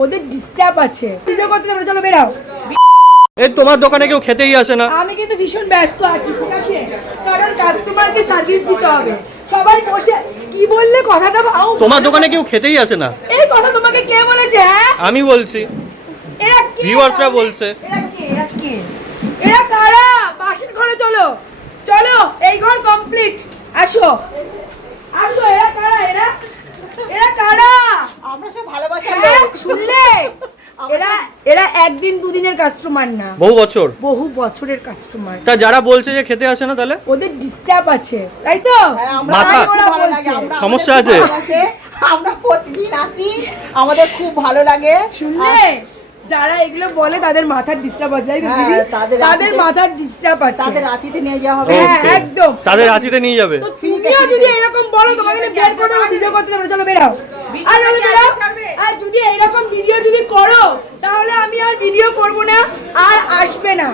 ওদের ডিস্টার্ব আছে। ভিডিও করতে তোমরা চলো বেরাও। এই তোমার দোকানে কেউ খেতেই আসে না। আমি কিন্তু ভীষণ ব্যস্ত আছি, ঠিক আছে, কারণ কাস্টমারকে সার্ভিস দিতে হবে। সবাই বসে কি বললে কথাটা ভাও। তোমার দোকানে কেউ খেতেই আসে না। এই কথা তোমাকে কে বলেছে? হ্যাঁ আমি বলছি, এরা কে? ভিউয়ার্সরা বলছে। এরা কে? এরা কে? এরা কারা? পাশের ঘরে চলো, চলো, এই ঘর কমপ্লিট। আসো আসো। এরা কারা? এরা এরা কারা? আমরা সব ভালোবাসা হ্যাঁ, লোক। শুনলে? এরা এরা একদিন দুদিনের কাস্টমার না, বহু বছর, বহু বছরের কাস্টমার। তা যারা বলছে যে খেতে আসে না তাহলে ওদের ডিস্টার্ব আছে, তাই তো? হ্যাঁ, আমরা মাথা খুব ওরা ভালো বলছে। লাগে, আমরা সমস্যা আমাদের খুব আছে? ভালো লাগে, আমরা প্রতিদিন আসি, আমাদের খুব ভালো লাগে। শুনলে? যারা এগুলো বলে তাদের মাথার ডিস্টার্ব আছে, তাই তো হ্যাঁ, দিদি? তাদের তাদের রাত্রিতে- মাথার ডিস্টার্ব আছে। তাদের রাতিতে নিয়ে যাওয়া হবে। হ্যাঁ, Okay. একদম। তাদের রাঁচিতে নিয়ে যাবে। তো তুমিও যদি এরকম বলো, তোমাকে তো বের করে দেবো ভিডিও করতে দেবো। চলো বেরাও। আর চলো বেরাও। আর যদি এইরকম ভিডিও যদি করো, তাহলে আমি আর ভিডিও করব না, আর আসবে না।